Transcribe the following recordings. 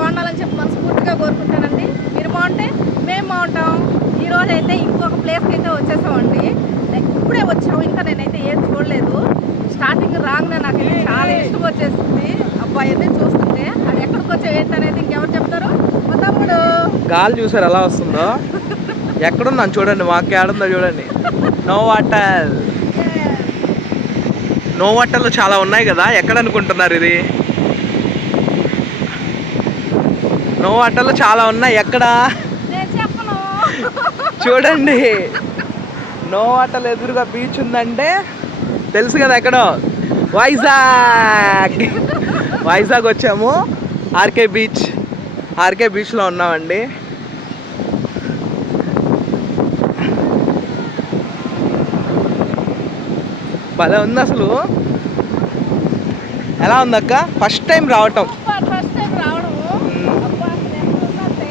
బాగుండాలని చెప్పి మనస్ఫూర్తిగా కోరుకుంటానండి. మీరు బాగుంటే మేము బాగుంటాం. ఈ రోజు అయితే ఇంకొక ప్లేస్కి అయితే వచ్చేసామండి. ఇప్పుడే వచ్చాము ఇంకా నేనైతే ఏం చూడలేదు. స్టార్టింగ్ రాగానే నాకైతే చాలా ఇష్టం వచ్చేసింది. అబ్బాయి అయితే చూస్తుంటే. అది ఎక్కడికి వచ్చావు ఏంటనేది ఇంకెవరు చెప్తారు? మా తమ్ముడు. గాలి చూసారు ఎలా వస్తుందో? ఎక్కడున్నాను చూడండి. మాకు ఏడుందో చూడండి. నో వాటర్ నో వాటర్లు చాలా ఉన్నాయి కదా. ఎక్కడ అనుకుంటున్నారు ఇది? నో వాటర్లు చాలా ఉన్నాయి. ఎక్కడ? చూడండి. నో వాటర్ ఎదురుగా బీచ్ ఉందంటే తెలుసు కదా ఎక్కడో? వైజాగ్. వైజాగ్ వచ్చాము. RK beach. ఆర్కే బీచ్లో ఉన్నామండి. భలే ఉంది అసలు. ఎలా ఉందక్క? ఫస్ట్ టైం రావటం ఫస్ట్ టైం రావడము అబ్బా అసలు ఎంత ఉందంటే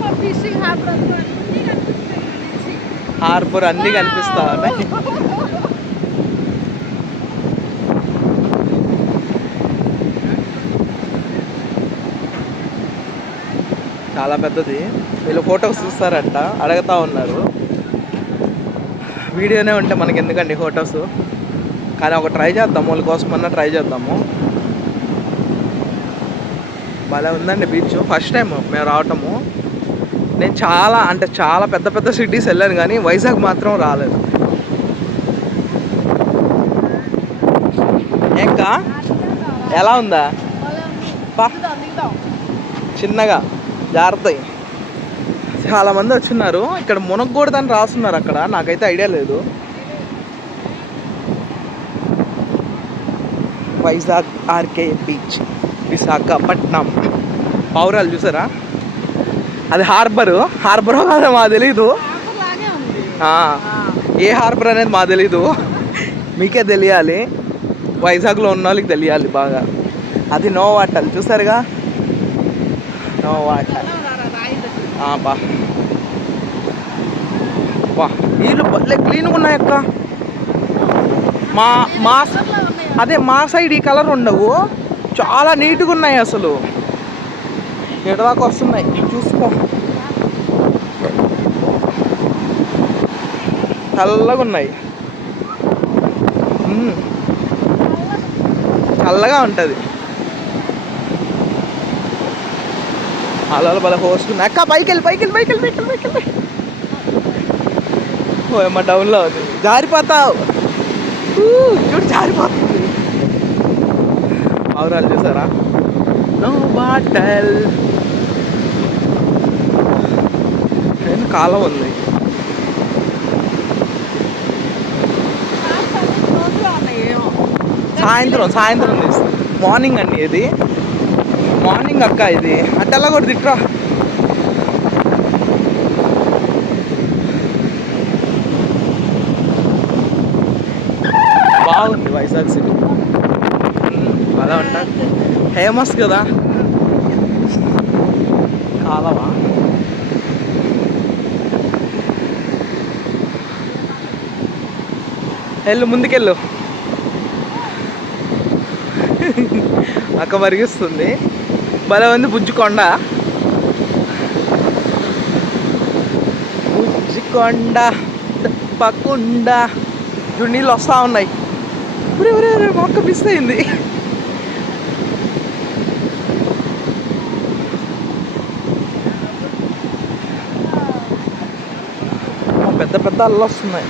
మా ఫిషింగ్ హార్బర్ అన్నీ కనిపిస్తాయి ఇక్కడ నుంచి. హార్బర్ అన్నీ కనిపిస్తా ఉన్నాయి. చాలా పెద్దది. వీళ్ళు ఫొటోస్ చూస్తారంట అడగతా ఉన్నారు. వీడియోనే ఉంటే మనకి ఎందుకండి ఫొటోస్? కానీ ఒక ట్రై చేద్దాం వాళ్ళ కోసమన్నా ట్రై చేద్దాము. భలే ఉందండి బీచ్. ఫస్ట్ టైం మేము రావటము. నేను చాలా అంటే చాలా పెద్ద పెద్ద సిటీస్ వెళ్ళాను కానీ వైజాగ్ మాత్రం రాలేదు. ఇంకా ఎలా ఉందా? చిన్నగా జాగ్రత్త చాలామంది వచ్చిన్నారు. ఇక్కడ మునగకూడదని రాస్తున్నారు అక్కడ. నాకైతే ఐడియా లేదు. Vizag RK beach Visakhapatnam. పౌరాలు చూసారా? అది హార్బరు. హార్బర్ కాదో మాకు తెలీదు. ఏ హార్బర్ అనేది మాకు తెలీదు. మీకే తెలియాలి. వైజాగ్లో ఉన్న వాళ్ళకి తెలియాలి బాగా. అది నో వాటర్. చూసారుగా? నో. ఆ, బా. బా. నీళ్ళు భలే క్లీన్గా ఉన్నాయి అక్క. మా మా. అదే మా సైడ్ ఈ కలర్ ఉండవు. చాలా నీట్గా ఉన్నాయి అసలు. ఎడదాకా వస్తున్నాయి. చూసుకో. చల్లగా ఉన్నాయి. చల్లగా ఉంటుంది. అలలు బల పోసుకున్నా అక్క పైకి వెళ్ళి పైకి వెళ్ళి పైకి వెళ్ళి పైకి వెళ్ళి పైకి వెళ్ళి ఓ ఏమో డౌన్లో అవుతుంది జారిపోతావు చూడు జారిపోతుంది పౌరాలు చూసారా? నో బాటల్ కాలం ఉంది. సాయంత్రం సాయంత్రం మార్నింగ్ అండి ఇది. మార్నింగ్ అక్క ఇది. అట్టలా కూడా తిట్రా బాగుంది వైజాగ్ సిటీ. అలా ఉంటా ఫేమస్ కదా. కాలవా వెళ్ళు ముందుకెళ్ళు. అక్క మరిగిస్తుంది. భలే ఉంది బుజ్జికొండ బుజ్జికొండ తప్పకుండా చూడు నీళ్ళు వస్తూ ఉన్నాయి. ఒరే ఒరే ఒరే మొక్క మిస్ అయింది. పెద్ద పెద్ద అల్లు వస్తున్నాయి.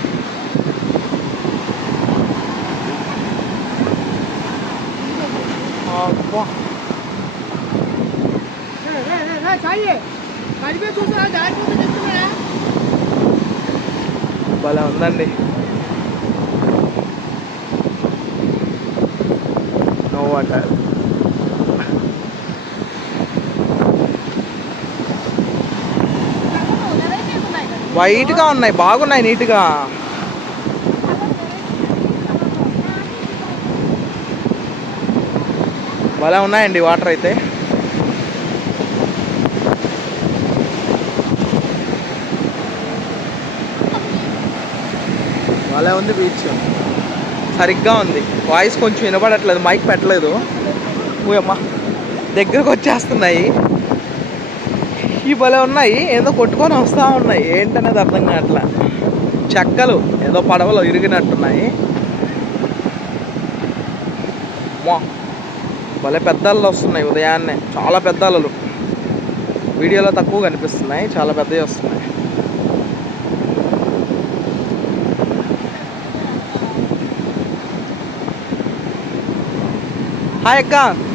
భలే ఉందండి. నో వాటర్ వెరైటీస్ ఉన్నాయి కదా. వైట్గా ఉన్నాయి బాగున్నాయి నీట్గా. భలే ఉన్నాయండి వాటర్ అయితే. భలే ఉంది బీచ్. సరిగ్గా ఉంది. వాయిస్ కొంచెం వినపడట్లేదు మైక్ పెట్టలేదు. ఊయమ్మా దగ్గరకు వచ్చేస్తున్నాయి ఈ భలే ఉన్నాయి. ఏదో కొట్టుకొని వస్తూ ఉన్నాయి. ఏంటనేది అర్థం కావట్లా. చెక్కలు ఏదో పడవలో ఇరిగినట్టున్నాయి. భలే పెద్ద అలలు వస్తున్నాయి ఉదయాన్నే. చాలా పెద్ద అలలు వీడియోలో తక్కువ కనిపిస్తున్నాయి. చాలా పెద్దవి వస్తున్నాయి. హాయ్ అక్క.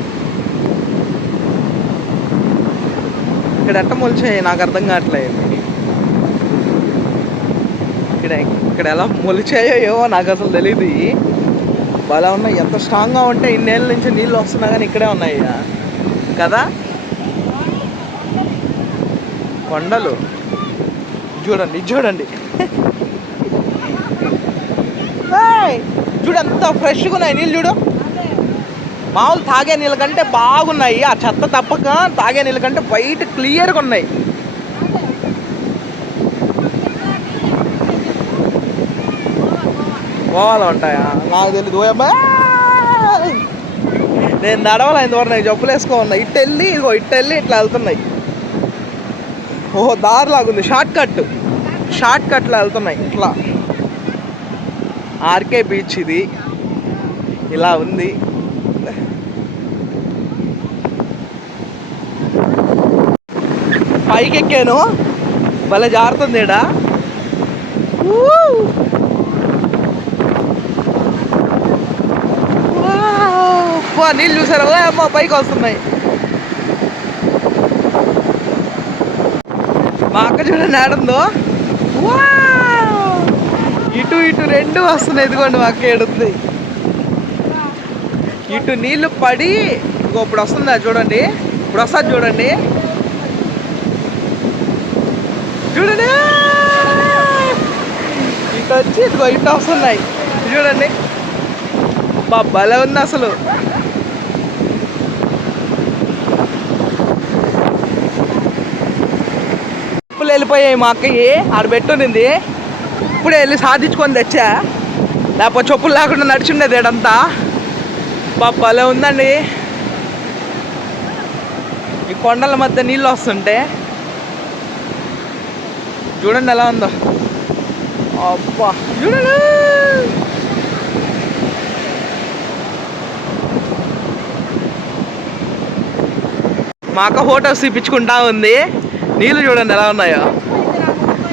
ఇక్కడ ఎట్ట మొలిచాయి నాకు అర్థం కావట్లేదు. ఇక్కడ ఇక్కడ ఎలా మొలిచాయో ఏవో నాకు అసలు తెలియదు బాగా ఉన్నాయి. ఎంత స్ట్రాంగ్గా ఉంటే ఇన్నేళ్ళ నుంచి నీళ్ళు వస్తున్నా కానీ ఇక్కడే ఉన్నాయి. కదా? కొండలు. చూడండి చూడండి. చూడు ఎంత ఫ్రెష్గా ఉన్నాయి. నీళ్ళు చూడు. మామూలు తాగే నీళ్ళ కంటే బాగున్నాయి. ఆ చెత్త తప్పక తాగే నీళ్ళ కంటే బయట క్లియర్గా ఉన్నాయి. గోవాలో ఉంటాయా? నాకు తెలియదు ఓయబ్బా నేను నడవాలి ఇంతవరకు నాకు జబ్బులు వేసుకో ఉన్నాయి ఇటు వెళ్ళి ఇదిగో ఇటు వెళ్ళి ఇట్లా వెళ్తున్నాయి. ఓహో దారి లాగుంది షార్ట్ కట్. షార్ట్ కట్లో వెళ్తున్నాయి. ఇట్లా. ఆర్కే బీచ్ ఇది. ఇలా ఉంది. పైకి ఎక్కాను భలే జారుతుంది ఏడా నీళ్ళు చూసారా? అమ్మ పైకి వస్తున్నాయి. మా అక్క చూడండి ఆడుందో ఇటు ఇటు రెండు వస్తున్నాయి. ఇదిగోండి మా అక్క ఏడుంది. ఇటు నీళ్ళు పడి ఇంకో ఇప్పుడు వస్తుందా చూడండి. ఇప్పుడు వస్తుంది చూడండి ఇటు వచ్చి ఇదిగో ఇటు వస్తున్నాయి చూడండి. బా భలే ఉంది అసలు. చెప్పులు వెళ్ళిపోయాయి మా అక్కయ్యి ఆడ పెట్టునింది ఇప్పుడే వెళ్ళి సాధించుకొని తెచ్చా. లేకపోతే చెప్పులు లేకుండా నడిచిండేది ఏడంతా. బా భలే ఉందండి. ఈ కొండల మధ్య నీళ్ళు వస్తుంటే. చూడండి ఎలా ఉందో. అబ్బా. చూడండి మా అక్క ఫోటోస్ తీపించుకుంటా ఉంది. నీళ్ళు చూడండి ఎలా ఉన్నాయో.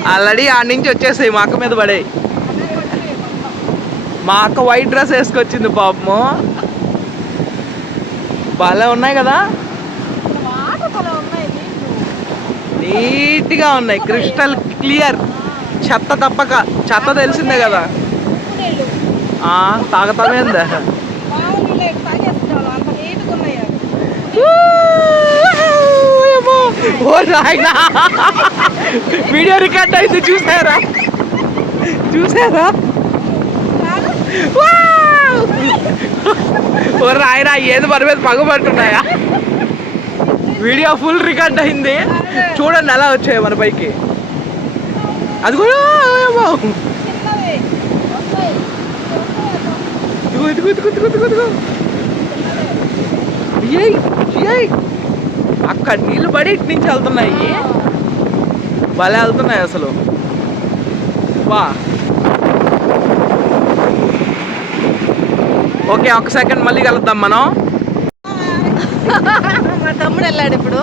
ఆల్రెడీ ఆడ నుంచి వచ్చేసాయి మా అక్క మీద పడే మా అక్క వైట్ డ్రెస్ వేసుకొచ్చింది పాపము. భలే ఉన్నాయి కదా. నీట్గా ఉన్నాయి క్రిస్టల్ క్లియర్. చెత్త తప్పక. చెత్త తెలిసిందే కదా. ఆ, తాగతామేందా. ఓ నాయనా. వీడియో రికార్డ్ అయితే చూసారా? చూసారా! ఓ రాయరా ఏది మన మీద పగబడుతున్నాయా వీడియో ఫుల్ రికార్డ్ అయింది. చూడండి ఎలా వచ్చాయి మన పైకి అది కూడా ఇదిగో ఇదిగో ఇదిగో ఇదిగో ఇదిగో ఇదిగో. ఏయ్ ఏయ్ అక్కడ నీళ్ళు పడి ఇటు నుంచి వెళ్తున్నాయి. భలే వెళ్తున్నాయి అసలు. వా. ఓకే ఒక సెకండ్ మళ్ళీ కలుద్దాం మనం. మా తమ్ముడు వెళ్ళాడు ఇప్పుడు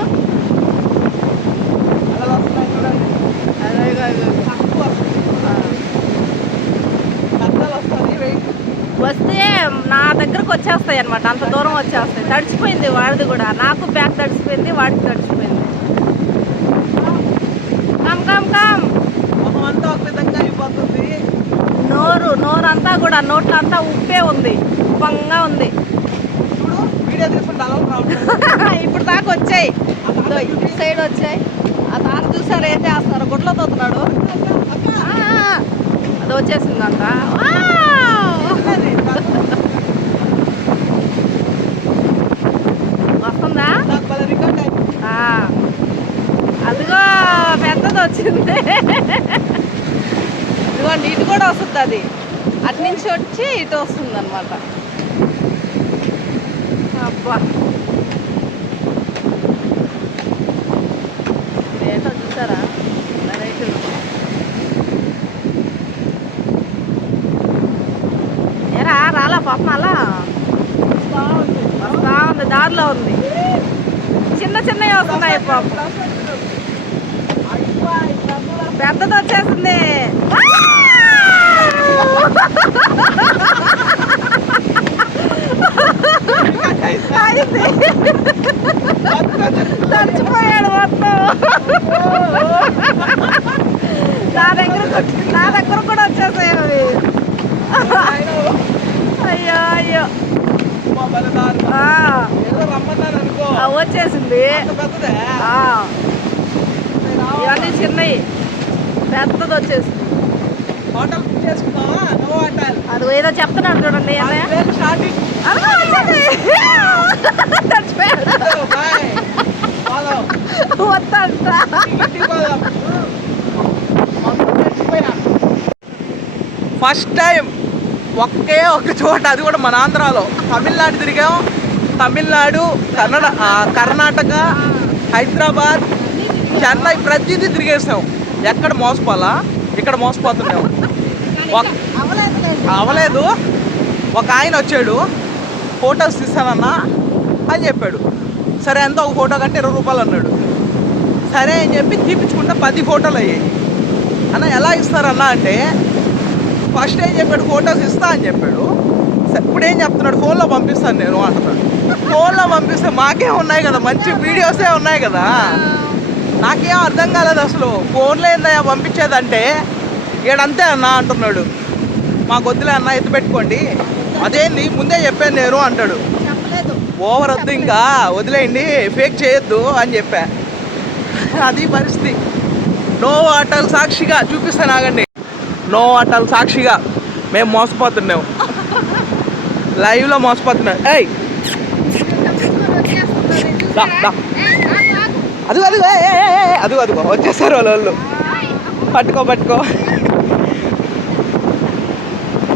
అదే, అదే, అదే. వస్తే నా దగ్గరకు వచ్చేస్తాయి అనమాట అంత దూరం వచ్చేస్తాయి. తడిచిపోయింది వాడిది కూడా. నాకు బ్యాగ్ తడిచిపోయింది వాడికి తడిచిపోయింది కమ్ కమ్ కమ్. నోరు నోరు అంతా కూడా నోట్లో అంతా ఉప్పే ఉంది. ఉప్పంగా ఉంది. ఇప్పుడు దాకా వచ్చాయి. ఇటు సైడ్ వచ్చాయి. ఆ తాత చూసారు ఏం చేస్తున్నారు? గుడ్లో తోతున్నాడు. అది వచ్చేసిందంట వావ్! వస్తుందా నాకు భలే రికార్డ్ అయింది ఆ, అదిగో పెద్దది వచ్చింది ఇదిగోండి ఇటు కూడా వస్తుంది అది అటు నుంచి వచ్చి ఇటు వస్తుంది అనమాట అబ్బా పాపం అలా వస్తా ఉంది దారిలో ఉంది చిన్న చిన్నవి వస్తున్నాయి పాపం పెద్దది వచ్చేసింది అయింది. తడిచిపోయాడు మొత్తం నా దగ్గర నా దగ్గర కూడా వచ్చేసాయి అవి అయ్యో అయ్యో ఆ, ఆ, వచ్చేసింది ఆ, ఇవన్నీ చిన్నవి పెద్దది వచ్చేసింది. హోటల్ బుక్ చేసుకున్నావా నో హోటల్ అది ఏదో చెప్తున్నాడు చూడండి వద్దంట. ఫస్ట్ టైం ఒకే ఒక చోట అది కూడా మన ఆంధ్రాలో. తమిళనాడు తిరిగాం. తమిళనాడు కన్నడ కర్ణాటక హైదరాబాద్ చెన్నై ప్రతిదీ తిరిగేసాం. ఎక్కడ మోసపోవాలా? ఇక్కడ మోసపోతున్నాం అవలేదు. ఒక ఆయన వచ్చాడు. ఫొటోస్ తీస్తానన్నా అని చెప్పాడు. సరే ఎంత? ఒక ఫోటో కంటే ఇరవై రూపాయలు అన్నాడు. సరే అని చెప్పి తీపించుకుంటే పది ఫోటోలు అయ్యాయి. అన్న ఎలా ఇస్తారన్నా అంటే ఫస్ట్ ఏం చెప్పాడు? ఫొటోస్ ఇస్తా అని చెప్పాడు. ఇప్పుడు ఏం చెప్తున్నాడు? ఫోన్లో పంపిస్తాను నేను అంటున్నాడు. ఫోన్లో పంపిస్తే మాకే ఉన్నాయి కదా మంచి వీడియోసే ఉన్నాయి కదా. నాకేం అర్థం కాలేదు అసలు. ఫోన్లో ఏందయ్యా పంపించేదంటే ఈడంతే అన్న అంటున్నాడు. మాకు వద్దులే అన్న ఎత్తు పెట్టుకోండి. అదేంది? ముందే చెప్పాను నేను అంటాడు. చెప్పలేదు. ఓవర్ వద్దు ఇంకా వదిలేయండి ఫేక్ చేయొద్దు అని చెప్పా. అది పరిస్థితి. నో అటల్ సాక్షిగా చూపిస్తాను ఆగండి నో అటల్ సాక్షిగా మేము మోసపోతున్నాం. లైవ్లో మోసపోతున్నాం. ఏయ్! దా, దా. అదిగో అదిగో ఏ, ఏ, ఏ, ఏ, అదిగో అదిగో వచ్చేసారు వాళ్ళు పట్టుకో పట్టుకో.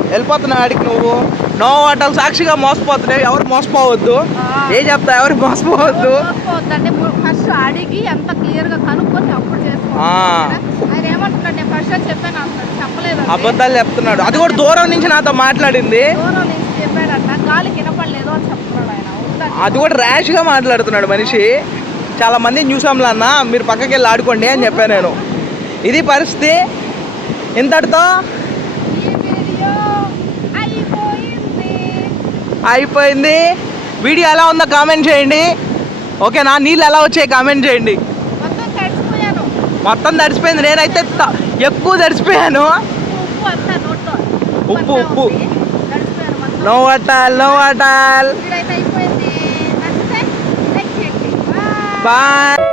వెళ్ళిపోతున్నావు ఆడికి నువ్వు. నో అటల్ సాక్షిగా మోసపోతున్నావు. ఎవరు మోసపోవద్దు. ఏం చెప్తా ఎవరు మోసపోవద్దు. ఫస్ట్ అడిగి ఎంత గా కనుక్కొని అప్పుడు అబద్ధాలు చెప్తున్నాడు. అది కూడా దూరం నుంచి నాతో మాట్లాడింది. అది కూడా ర్యాష్గా మాట్లాడుతున్నాడు మనిషి. చాలా మందిని చూసాంలా అన్న మీరు పక్కకి వెళ్ళి ఆడుకోండి అని చెప్పాను నేను. ఇది పరిస్థితి. ఇంతటితో అయిపోయింది. వీడియో ఎలా ఉందో కామెంట్ చేయండి. ఓకేనా? నీళ్ళు ఎలా వచ్చాయి కామెంట్ చేయండి. మొత్తం తడిసిపోయింది. నేనైతే ఎక్కువ తడిసిపోయాను. ఉప్పు ఉప్పు, no at all no at all Bye.